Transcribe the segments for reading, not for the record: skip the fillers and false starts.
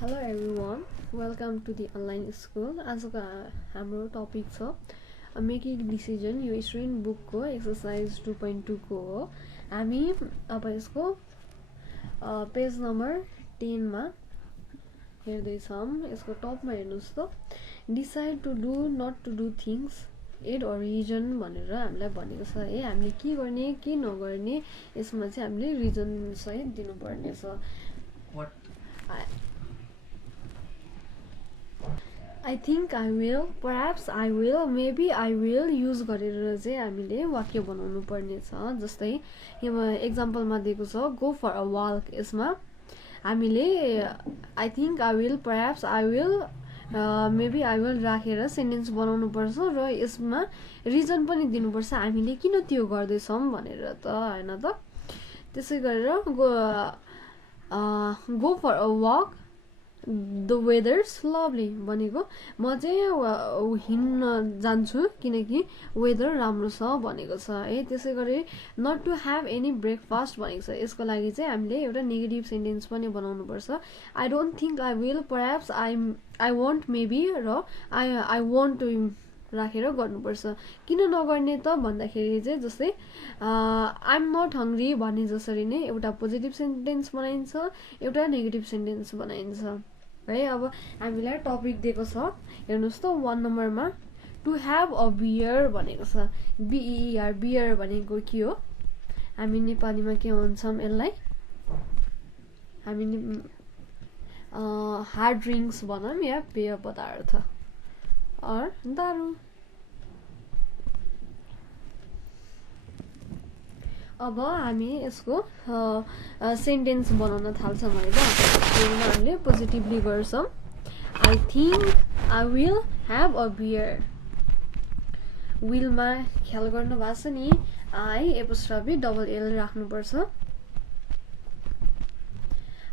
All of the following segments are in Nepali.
Hello everyone, welcome to the online school. आजको हाम्रो टपिक छ मेकिङ डिसिजन यो स्टुडेन्ट बुकको एक्सरसाइज 2.2 को हो। हामी अब यसको पेज नम्बर 10 मा हेर्दैछौँ। यसको टपमा हेर्नुस् त decide to do not to do things add or reason भनेर हामीलाई भनेको छ है। हामीले के गर्ने के नगर्ने यसमा चाहिँ हामीले रिजन सहित दिनुपर्ने छ। I think I will, perhaps I will, maybe I will use गरेर चाहिँ हामीले वाक्य बनाउनु पर्ने छ। जस्तै यहाँ एक्जाम्पलमा दिएको छ गो फर अ वाक। यसमा हामीले I think I will, perhaps I will, maybe I will राखेर सेन्टेन्स बनाउनु पर्छ र यसमा रिजन पनि दिनुपर्छ हामीले किन त्यो गर्दैछौँ भनेर त हैन त। त्यसै गरेर go for a walk the weather's lovely भनेको म चाहिँ हिँड्न जान्छु किनकि वेदर राम्रो छ भनेको छ है। त्यसै गरी not to have any breakfast भनेको छ। यसको लागि चाहिँ हामीले एउटा नेगेटिभ सेन्टेन्स पनि बनाउनु पर्छ। I don't think I will, perhaps I won't, maybe र आई वन्ट टु राखेर गर्नुपर्छ। किन नगर्ने त भन्दाखेरि चाहिँ जस्तै आई एम नट हङ्ग्री भने जसरी नै एउटा पोजिटिभ सेन्टेन्स बनाइन्छ, एउटा नेगेटिभ सेन्टेन्स बनाइन्छ है। अब हामीलाई टपिक दिएको छ हेर्नुहोस् त 1 नम्बरमा टु ह्याभ अ बियर भनेको छ। बिइआर बियर भनेको के हो? हामी नेपालीमा के भन्छौँ यसलाई? हामी हार्ड ड्रिङ्क्स भनौँ या पेय पदार्थ और दारू। अब हामी यसको सेन्टेन्स बनाउन थाल्छौँ है त। हामीले पोजिटिभली गर्छौँ। I think I will have a beer. विलमा ख्याल गर्नु भएको छ नि, आई एपोस्ट्रफी डबल एल राख्नुपर्छ।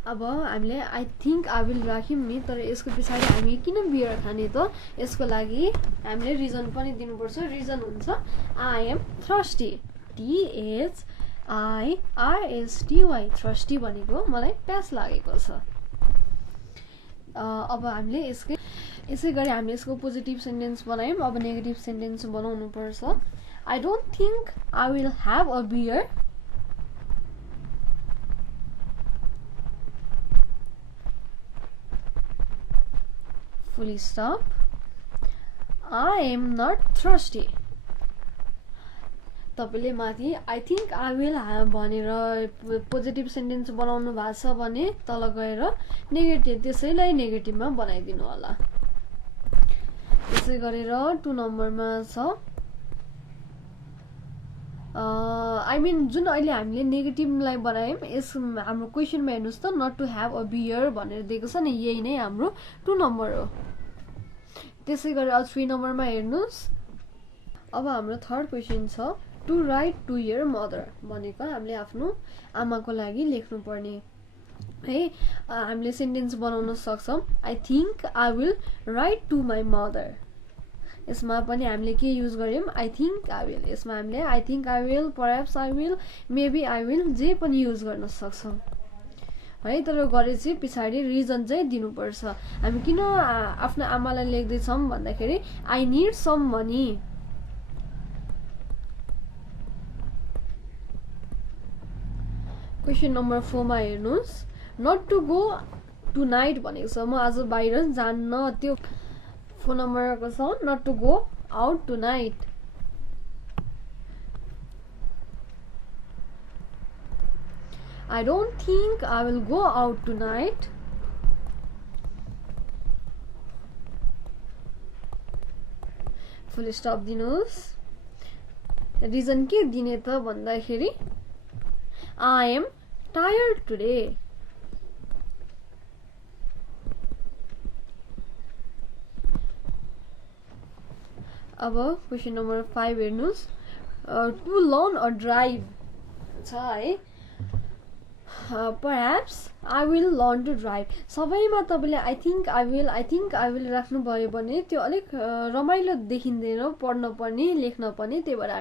अब हामीले आई थिङ्क आई विल राख्यौँ नि, तर यसको पछाडि हामी किन बियर खाने त? यसको लागि हामीले रिजन पनि दिनुपर्छ। रिजन हुन्छ I am thirsty, THIRSTY, thirsty भनेको मलाई प्यास लागेको छ। अब हामीले यसै गरी हामीले यसको पोजिटिभ सेन्टेन्स बनायौँ। अब नेगेटिभ सेन्टेन्स बनाउनु पर्छ। I don't think I will have a beer, full stop. I am not thirsty. तपाईले माथि आई थिङ्क आई विल भनेर पोजिटिभ सेन्टेन्स बनाउनु भएको छ भने तल गएर नेगेटिभ त्यसैलाई नेगेटिभमा बनाइदिनु होला। त्यसै गरेर 2 नम्बरमा छ आई मिन जुन अहिले हामीले नेगेटिभलाई बनायौँ यस हाम्रो क्वेसनमा हेर्नुहोस् त not to have a beer भनेर दिएको छ नि, यही नै हाम्रो 2 नम्बर हो। त्यसै गरेर 3 नम्बरमा हेर्नुहोस्। अब हाम्रो थर्ड क्वेसन छ to write to your mother भनेको हामीले आफ्नो आमाको लागि लेख्नुपर्ने है। हामीले सेन्टेन्स बनाउन सक्छौँ I think I will write to my mother. यसमा पनि हामीले के युज गर्यौँ? I think I will. यसमा हामीले I think I will, perhaps I will, maybe I will जे पनि युज गर्न सक्छौँ है। तर गरेपछि पछाडि रिजन चाहिँ दिनुपर्छ। हामी किन आफ्नो आमालाई लेख्दैछौँ भन्दाखेरि I need some money. Question number 4 मा हेर्नुहोस् not to go tonight भनेको छ। म आज बाहिर जान्न। त्यो 4 नम्बरको छ not to go out tonight. I don't think I will go out tonight. Full stop दिनुहोस्। रिजन के दिने त भन्दाखेरि I am tired today. अब क्वेसन नम्बर 5 हेर्नुहोस् टु लर्न अ ड्राइभ छ है। perhaps I will learn to drive। सबैमा तपाईँले आई थिङ्क आई विल राख्नुभयो भने त्यो अलिक रमाइलो देखिँदैन पढ्न पनि लेख्न पनि। त्यही भएर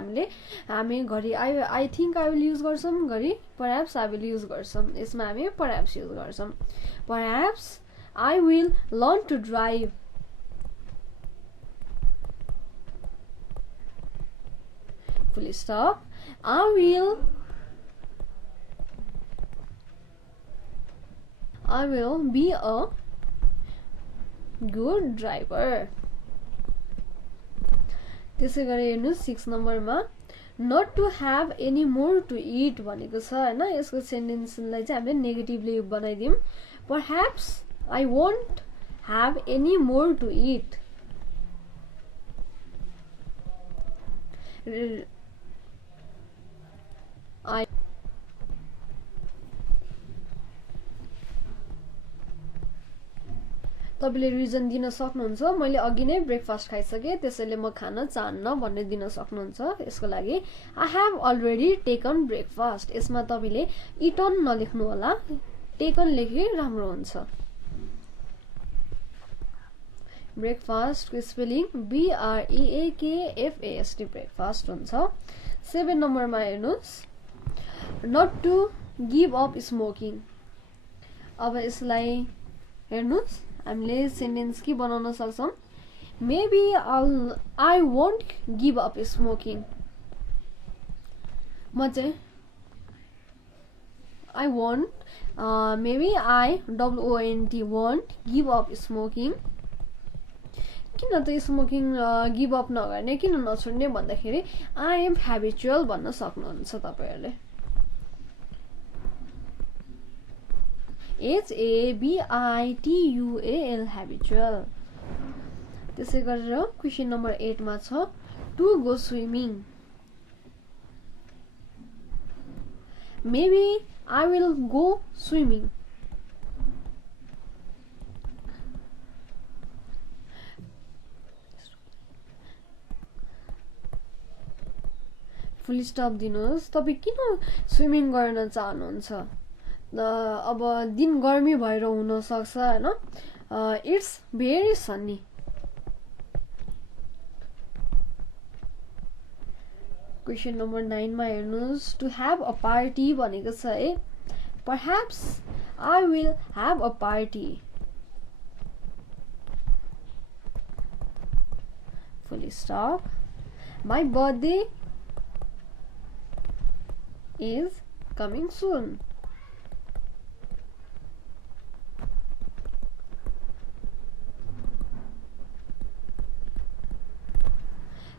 हामी घरि I think I will use गर्छौँ, घरि perhaps आई विल युज गर्छौँ। यसमा हामी perhaps युज गर्छौँ। perhaps I will learn to drive. Full stop. I will be a good driver. त्यसै गरी हेर्नुस् 6 नम्बरमा not to have any more to eat भनेको छ हैन यसको सेन्टेन्सलाई चाहिँ हामीले नेगेटिभली बनाइदियौं perhaps I won't have any more to eat तपाईले रिजन दिन सक्नुहुन्छ मैले अघि नै ब्रेकफास्ट खाइसके त्यसैले म खान चाहन्न भन्ने दिन सक्नुहुन्छ यसको लागि I have already taken breakfast यसमा तपाईले eaten नलेख्नु होला taken लेखे राम्रो हुन्छ ब्रेकफास्ट को स्पेलिङ BREAKFAST ब्रेकफास्ट हुन्छ 7 नम्बरमा हेर्नुस् not to give up smoking अब यसलाई हेर्नुस् हामीले सेन्टेन्स के बनाउन सक्छौं maybe I won't give up smoking म चाहिँ I won't maybe I won't give up smoking किन त स्मोकिङ गिभ अप नगर्ने किन नछोड्ने भन्दाखेरि I am habitual भन्न सक्नुहुन्छ तपाईहरुले HABITUAL habitual त्यसै गरेर क्वेशन नम्बर 8 मा छ to go swimming maybe I will go swimming full stop दिनुहोस् तपाई किन स्विमिङ गर्न चाहनुहुन्छ अब दिन गर्मी भएर हुन सक्छ हैन it's very Sunny question number 9 मा हेर्नुस् टु ह्याभ अ पार्टी भनेको छ है perhaps I will have a party full stop my birthday is coming soon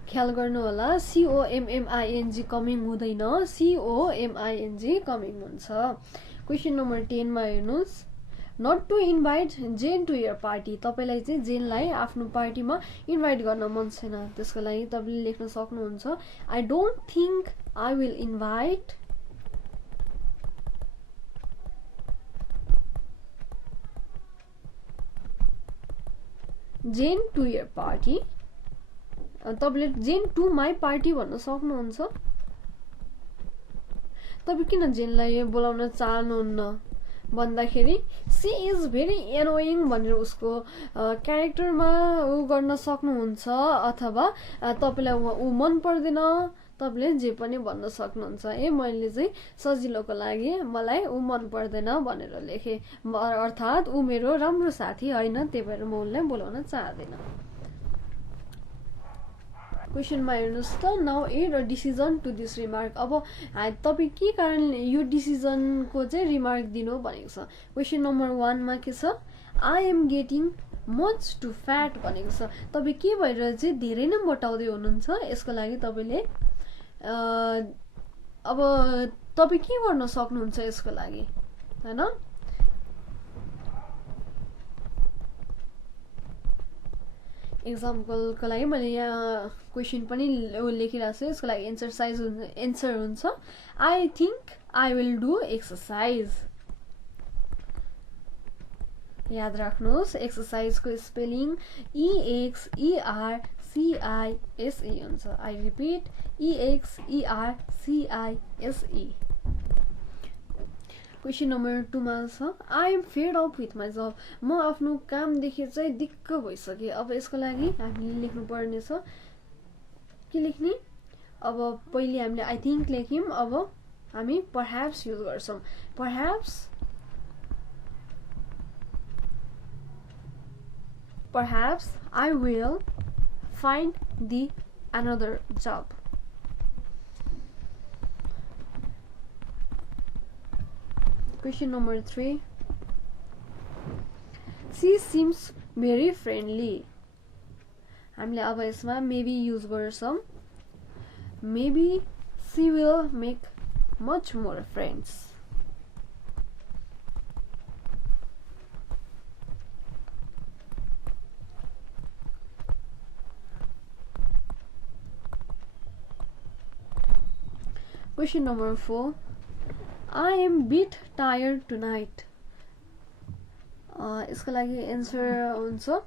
ख्याल गर्नु होला COMMING कमिङ हुँदैन COMING कमिङ हुन्छ क्वेशन नम्बर 10 मा हेर्नुस् not to invite Jane to your party तपाईलाई चाहिँ जेनलाई आफ्नो पार्टीमा इन्भाइट गर्न मन छैन त्यसको लागि तपाईले लेख्न सक्नुहुन्छ I don't think I will invite Jane to your party तपाईले जेन टु माई पार्टी भन्न सक्नुहुन्छ तपाई किन जेनलाई बोलाउन चाहनुहुन्न भन्दाखेरि सी इज भेरी एनोइङ भनेर उसको क्यारेक्टरमा उ गर्न सक्नुहुन्छ अथवा तपाईलाई उ मन पर्दैन तपाईले जे पनि भन्न सक्नुहुन्छ ए मैले चाहिँ सजिलोको लागि मलाई उ मन पर्दैन भनेर लेखे अर्थात उ मेरो राम्रो साथी हैन त्यही भएर म उनलाई बोलाउन चाहदिन क्वेशन मा हेर्नुस् त now add a decision to this remark अब तपाई के कारण यो डिसिजन को चाहिँ रिमार्क दिनु भनेको छ क्वेशन नम्बर 1 मा के छ I am getting much too fat भनेको छ तपाई के भएर चाहिँ धेरै नै मोटाउँदै हुनुहुन्छ यसको लागि तपाईले अब तपाई के गर्न सक्नुहुन्छ यसको लागि हैन एक्जाम्पल को लागि मैले यहाँ क्वेशन पनि लेखिरहेको छु यसको लागि एन्सर हुन्छ I think I will do exercise याद राख्नुहोस् एक्सरसाइज को स्पेलिङ EXERCISE हुन्छ I repeat EXERCISE question number 2 मा छ I am fed up with my job म आफ्नो काम देखि चाहिँ दिक्क भइसके अब यसको लागि हामीले लेख्नु पर्ने छ के लेख्ने अब पहिले हामीले I think लेख्यौं अब हामी perhaps युज गर्छौं perhaps perhaps I will find the another job. Question number 3. She seems very friendly. हामीले अब यसमा maybe use गर्छौं. Maybe she will make much more friends. Question number 4. I am bit tired tonight. यसको लागि answer हुन्छ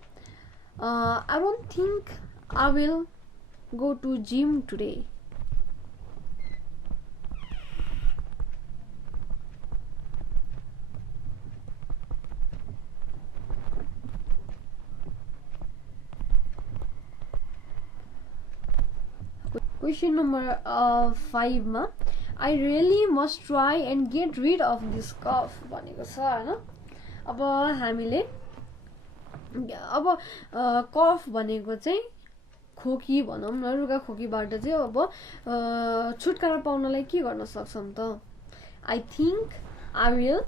I don't think I will go to gym today. Question number 5 मा I really must try and get rid of this cough भनेको छ हैन. अब हामीले अब कफ भनेको चाहिँ खोकी भनौं न, रुगा खोकीबाट चाहिँ अब छुटकारा पाउनलाई के गर्न सक्छौं त? I think I will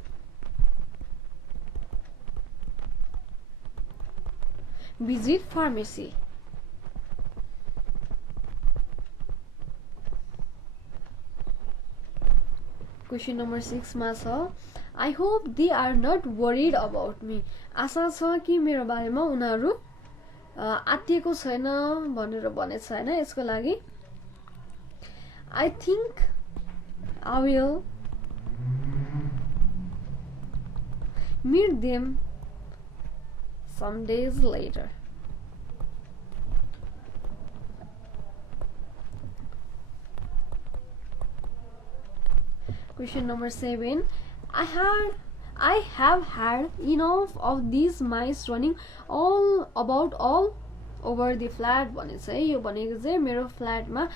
visit pharmacy. Question number 6 मा छ I hope they are not worried about me. आशा छ कि मेरो बारेमा उनीहरु आत्तिएको छैन भनेर भनेछ हैन. यसको लागि I think I will meet them some days later. Question number 7. I have had enough of these mice running all over the flat भनेछ है. यो भनेको चाहिँ मेरो फ्ल्याटमा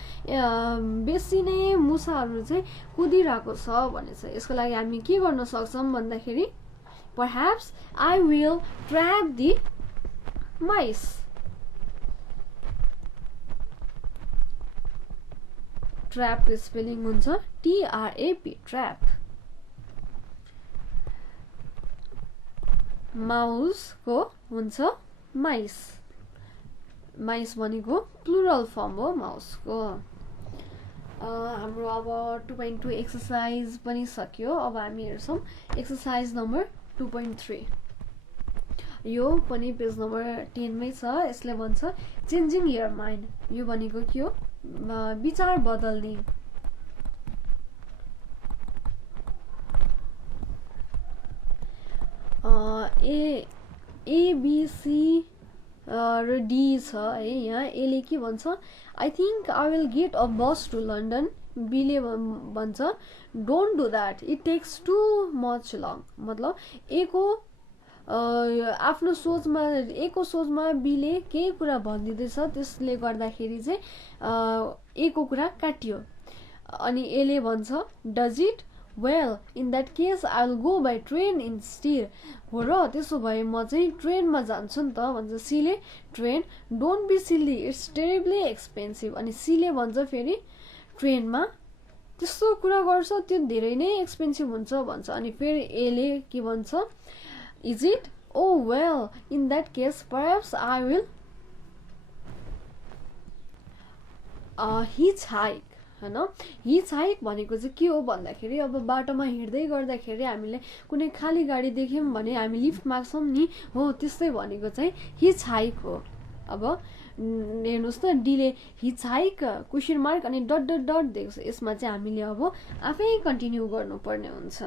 बेसी नै मुसाहरु चाहिँ कुदिरहेको छ भनेछ. यसको लागि हामी के गर्न सक्छौं भन्दाखेरि perhaps I will trap the mice. Trap को स्पेलिङ हुन्छ TRAP, trap. Mouse को हुन्छ mice. Mice भनेको प्लुरल फर्म हो mouse को. हाम्रो अब 2.2 एक्सरसाइज पनि सक्यो. अब हामी हेर्छौं एक्सरसाइज नम्बर 2.3. यो पनि पेज नम्बर 10 मै छ. यसले भन्छ चेन्जिङ योर माइन्ड. यो भनेको के हो? विचार बदल्ने. A B C र D छ है. यहाँ A ले के भन्छ I think I will get a bus to London. B ले भन्छ don't do that, it takes too much long. मतलब A को आफ्नो सोचमा A को सोचमा B ले केही कुरा भन्दिदैछ, त्यसले गर्दाखेरि चाहिँ A को कुरा काटियो. अनि A ले भन्छ does it? Well, in that case I'll go by train instead. हो र, त्यसो भए म चाहिँ ट्रेनमा जान्छु नि त भन्छ C ले. Train don't be silly, it's terribly expensive. अनि C ले भन्छ फेरि ट्रेनमा त्यस्तो कुरा गर्छ त्यो धेरै नै एक्सपेन्सिभ हुन्छ भन्छ. अनि फेरि A ले के भन्छ is it? Oh well, in that case perhaps I will hitchhike. हैन, hitchhike भनेको चाहिँ के हो भन्दाखेरि अब बाटोमा हिँड्दै गर्दाखेरि हामीले कुनै खाली गाडी देख्यौं भने हामी लिफ्ट माग्छौं नि, हो त्यस्तै भनेको चाहिँ hitchhike हो. अब हेर्नुस् त डी ले hitchhike क्वेशन मार्क अनि डट डट डट दिएको छ. यसमा चाहिँ हामीले अब आफै कन्टिन्यू गर्नुपर्ने हुन्छ.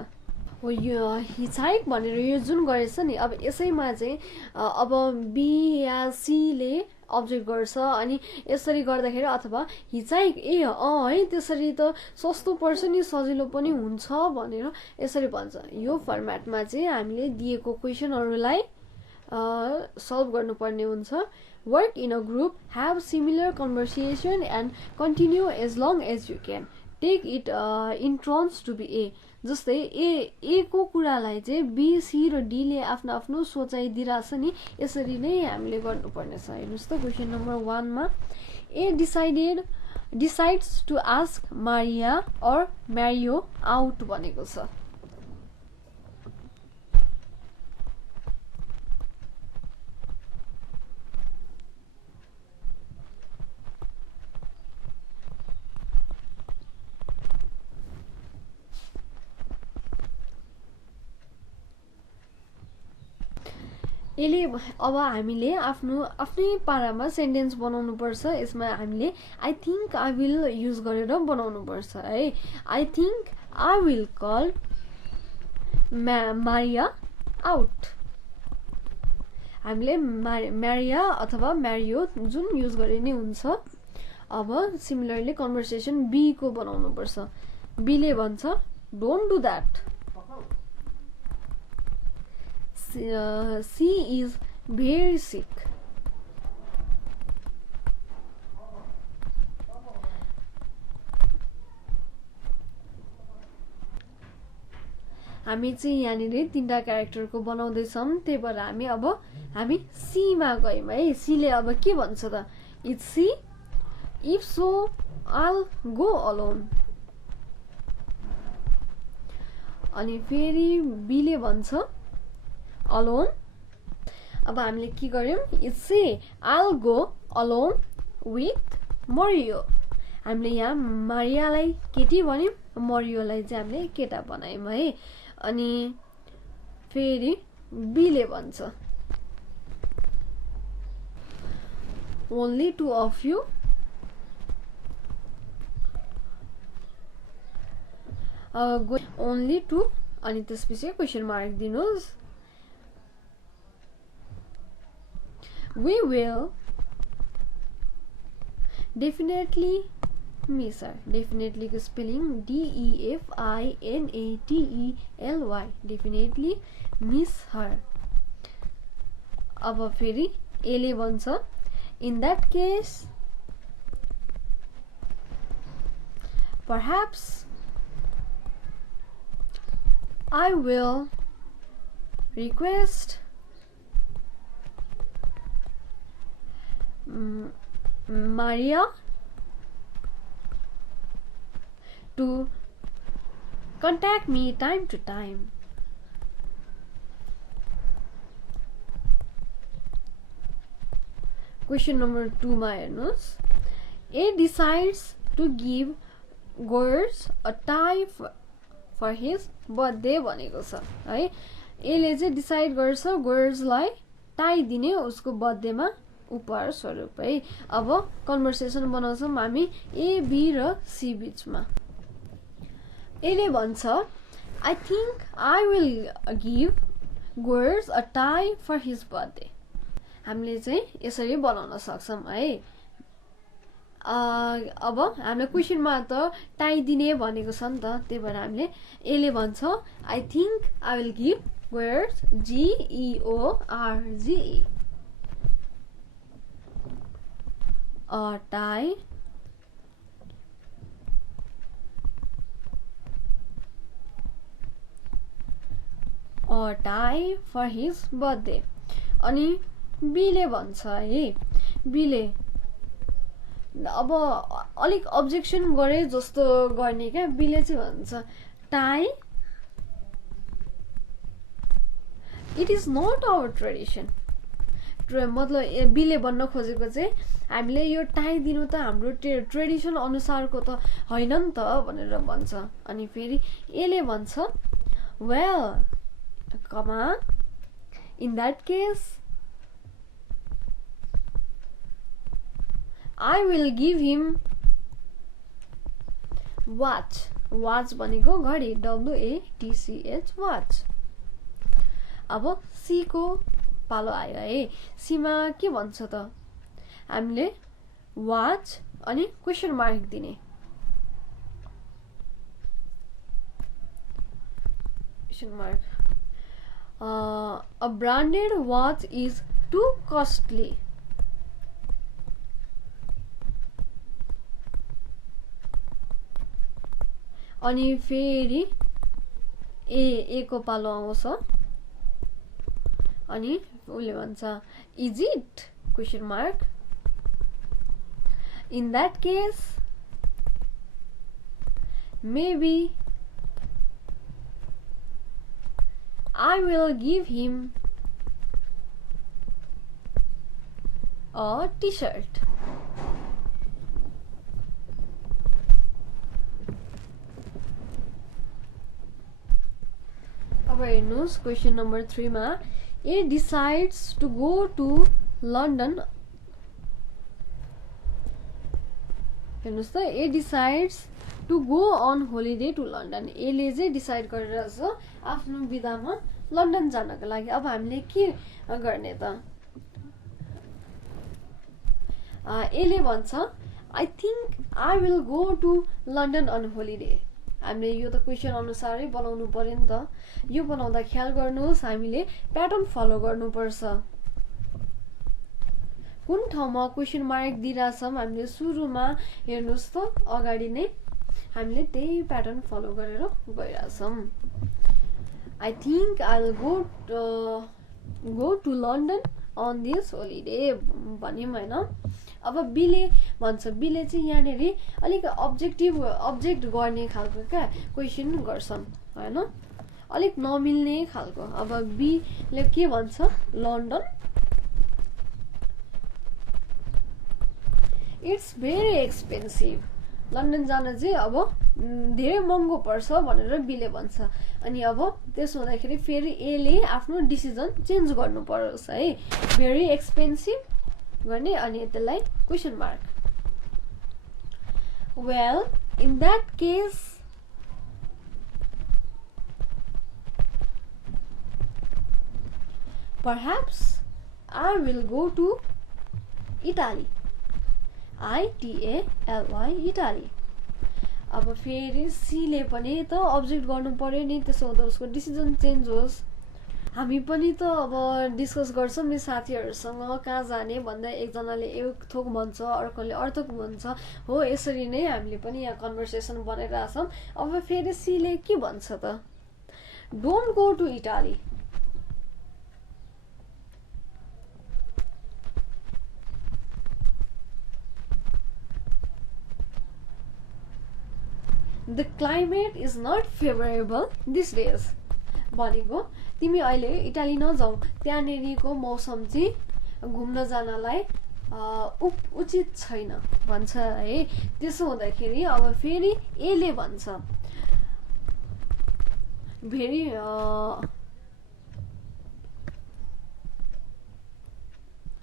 हो यो hitchhike भनेर यो जुन गरेछ नि, अब यसैमा चाहिँ अब बी या सी ले अब्जेक्ट गर्छ. अनि यसरी गर्दाखेरि अथवा hitchhike है त्यसरी त सस्तो पर्छ नि, सजिलो पनि हुन्छ भनेर यसरी भन्छ. यो फर्मेटमा चाहिँ हामीले दिएको क्वेशनहरुलाई सल्भ गर्नुपर्ने हुन्छ. Work in a group, have similar conversation and continue as long as you can. Take it in turns to be A. जस्तै ए को कुरालाई चाहिँ बी सी र डी ले आफ्नो आफ्नो सोचाइ दिइराछ नि, यसरी नै हामीले गर्नुपर्ने छ। हेर्नुस् त क्वेशन नम्बर 1 मा ए decides to ask Maria or Mario out भनेको छ। यसले अब हामीले आफ्नै पारामा सेन्टेन्स बनाउनु पर्छ। यसमा हामीले I think I will use गरेर बनाउनु पर्छ है। I think I will call Maria out. हामीले मारिया अथवा म्यारियो जुन युज गरे नै हुन्छ। अब सिमिलरली कन्भर्सेसन बी को बनाउनु पर्छ। बी ले भन्छ don't do that, she is very sick। हामी चाहिँ यहाँनिर तीनटा क्यारेक्टरको बनाउँदैछौँ, त्यही भएर हामी सी मा गयौँ है। सी ले अब के भन्छ त, it's see if so I'll go alone. अनि फेरि बी ले भन्छ अलोन। अब हामीले के गर्यौं, it's see I'll go alone with Mario. हामीले यहाँ मारियालाई केटी भन्यौं, मरियोलाई चाहिँ हामीले केटा बनायौं है। अनि फेरि बी ले भन्छ only two of you only two, अनि त्यसपछि क्वेशन मार्क दिनुस्। We will definitely miss her। definitely को spelling DEFINATELY, definitely miss her। अब फेरि ए ले भन्छ in that case perhaps I will request Maria to contact me time to time। Question number 2 मा हेर्नुस्, ए decides to give girls a tie for his birthday भनेको छ है। ए ले चाहिँ डिसाइड गर्छ गर्ल्सलाई टाई दिने उसको बर्थडेमा उपहार स्वरूप है। अब कन्भर्सेसन बनाउँछौँ हामी ए बी र सी बीचमा। ए ले भन्छ I think I will give girls a tie for his birthday. हामीले चाहिँ यसरी बनाउन सक्छौँ है। अब हामीले क्वेसनमा त टाई दिने भनेको छ नि त, त्यही भएर हामीले ए ले भन्छ I think I will give girls GEORGE a tie for his birthday। अनि बी ले भन्छ है, बी ले अब अलिक अब्जेक्सन गरे जस्तो गर्ने क्या। बी ले चाहिँ भन्छ tie it is not our tradition. मतलब बी ले भन्न खोजेको चाहिँ हामीले यो टाई दिनु त हाम्रो ट्रेडिसन अनुसारको त हैन नि त भनेर भन्छ। अनि फेरि ए ले भन्छ well comma in that case I will give him watch। watch भनेको घडी WATCH watch। अब सी को पालो आयो है। सी मा के भन्छ त, हामीले watch अनि क्वेशन मार्क दिने। Question mark a branded watch is too costly। अनि फेरि ए को पालो आउँछ अनि उसले भन्छ is it question mark in that case maybe I will give him a t-shirt. अब हेर्नुस् क्वेशन नम्बर 3 मा A decides to go to London. हेर्नुस् त A decides to go on holiday to London. A ले चाहिँ डिसाइड गरेर छ आफ्नो बिदामा लन्डन जानको लागि. अब हामीले के गर्ने त A ले भन्छ I think I will go to London on holiday. हामीले यो त क्वेशन अनुसारै बनाउनु पर्यो नि त. यो बनाउँदा ख्याल गर्नुहोस् हामीले प्याटर्न फलो गर्नुपर्छ. कुन ठाउँमा क्वेशन मार्क दिइराछौं हामीले सुरुमा हेर्नुस् त अगाडि नै हामीले त्यही प्याटर्न फलो गरेर गइराछौं. I think I'll go to London on this holiday भन्यौं हैन. अब बी ले भन्छ बी ले चाहिँ यहाँनेरि अलिक अब्जेक्ट गर्ने खालको क्या क्वेशन गर्छन् हैन अलिक नमिल्ने खालको. अब बी ले के भन्छ London it's very expensive. London जान चाहिँ अब धेरै महँगो पर्छ भनेर बी ले भन्छ. अनि अब त्यसो हुँदाखेरि फेरि ए ले आफ्नो डिसिजन चेन्ज गर्नु पर्छ है. भेरी एक्सपेन्सिभ गर्ने अनि त्यसलाई question mark. Well in that case perhaps I will go to Italy. ITALY Italy. अब फेरि सी ले पनि त अब्जेक्ट गर्नु पर्यो नि. त्यसो हुँदा उसको डिसिजन चेन्ज होस्. हामी पनि त अब डिस्कस गर्छौं नि साथीहरुसँग कहाँ जाने भन्दा एकजनाले एक थोक भन्छ अर्कोले अर्को भन्छ हो. यसरी नै हामीले पनि यहाँ कन्भर्सेसन बनाइराछौं. अब फेरि सी ले के भन्छ त don't go to Italy. The climate is not favorable these days. भनेको तिमी अहिले इटाली नजाऊ त्यहाँनेरिको मौसम चाहिँ घुम्न जानलाई उचित छैन भन्छ है. त्यसो हुँदाखेरि अब फेरि ए ले भन्छ भेरी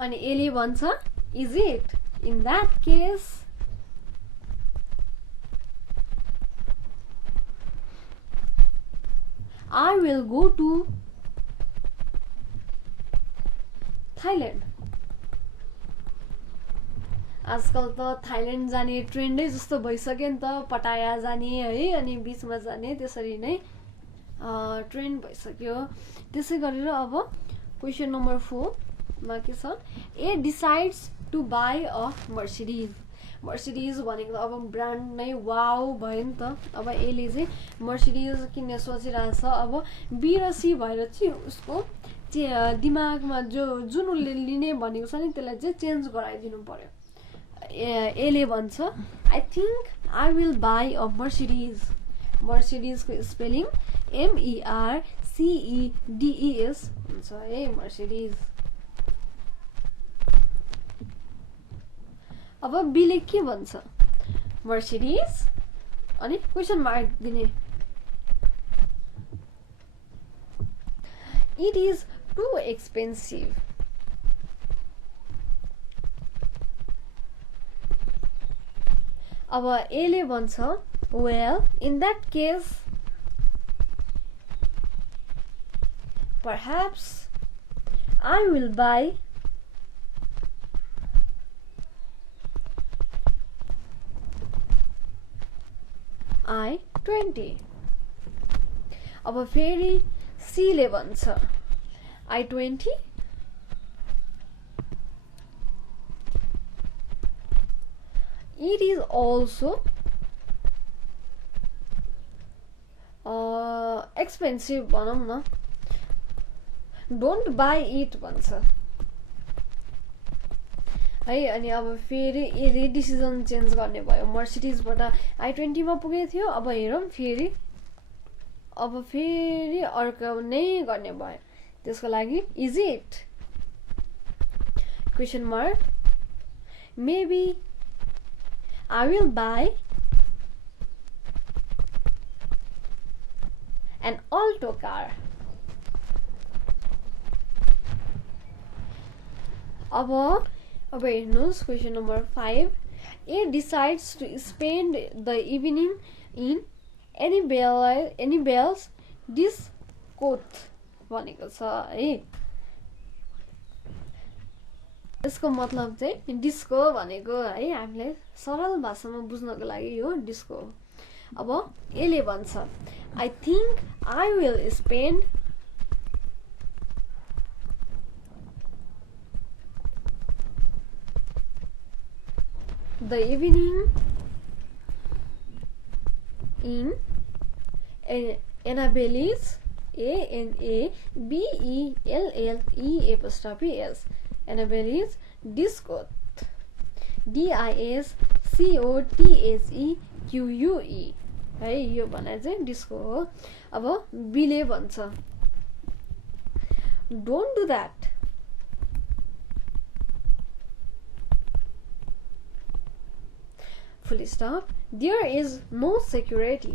अनि ए ले भन्छ is it in that case I will go to Thailand. आजकल त थाइल्यान्ड जाने ट्रेन्डै जस्तो भइसक्यो नि त. पटाया जाने है अनि बीचमा जाने त्यसरी नै ट्रेन्ड भइसक्यो. त्यसै गरेर अब क्वेशन नम्बर 4 मा के छ A decides to buy a Mercedes. Mercedes भनेको अब ब्रान्ड नै वाउ भयो नि त. अब ए ले चाहिँ मर्सिडीज किन्ने सोचिरहेछ. अब बी र सी भएर चाहिँ उसको दिमागमा जुन उसले लिने भनेको छ नि त्यसलाई चाहिँ चेन्ज गराइदिनु पर्यो. ए ले भन्छ I think I will buy a Mercedes. मर्सिडीजको स्पेलिङ MERCEDES हुन्छ है मर्सिडीज. अब बी ले के भन्छ मर्सिडीज अनि क्वेशन मार्क दिने. It is to expensive. अब ए ले भन्छ well in that case perhaps I will buy I-20. अब फेरि सी ले भन्छ I-20 it is also expensive भनौँ न डोन्ट बाई इट भन्छ है अनि अब फेरि यसले डिसिजन चेन्ज गर्ने भयो मर्सिडिजबाट i20 मा पुगेको थियो अब हेरौँ अब फेरि अर्को नै गर्ने भयो त्यसको लागि is it question mark maybe I will buy an Alto car अब हेर्नुहोस् question number 5 A decides to spend the evening in Annabelle's discotheque भनेको छ है यसको मतलब चाहिँ डिस्को भनेको है हामीले सरल भाषामा बुझ्नको लागि यो डिस्को अब यसले भन्छ I think I will spend the evening in Annabelle's Annabelle's Annabelle's discotheque DISCOTHEQUE है यो भने चाहिँ डिस्को हो अब बीले भन्छ don't do that full stop there is no security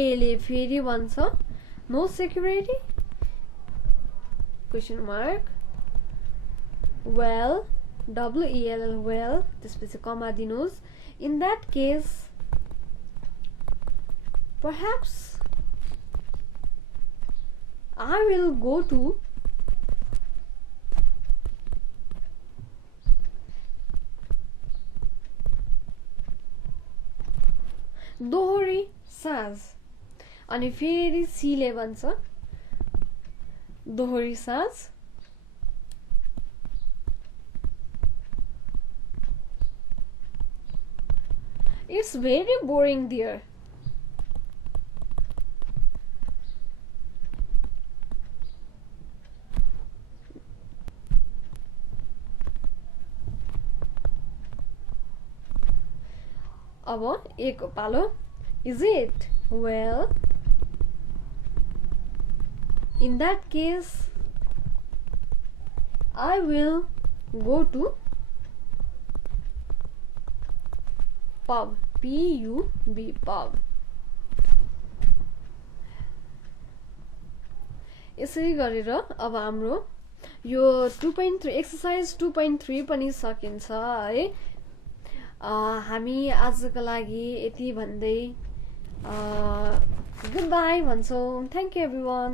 एले फेरि भन्छ no security question mark well WELL well त्यसपछि कमा दिनुस् in that case perhaps I will go to दोहोरी साँझ अनि फेरि सीले भन्छ दोहोरी साँझ It's very boring there अब एक पालो Is it? Well, in that case I will go to pub PUB pub यसरी गरेर अब हाम्रो यो 2.3 एक्सरसाइज 2.3 पनि सकिन्छ है हामी आजको लागि यति भन्दै गुड बाई भन्छौं थ्यांक यू एभ्रीवन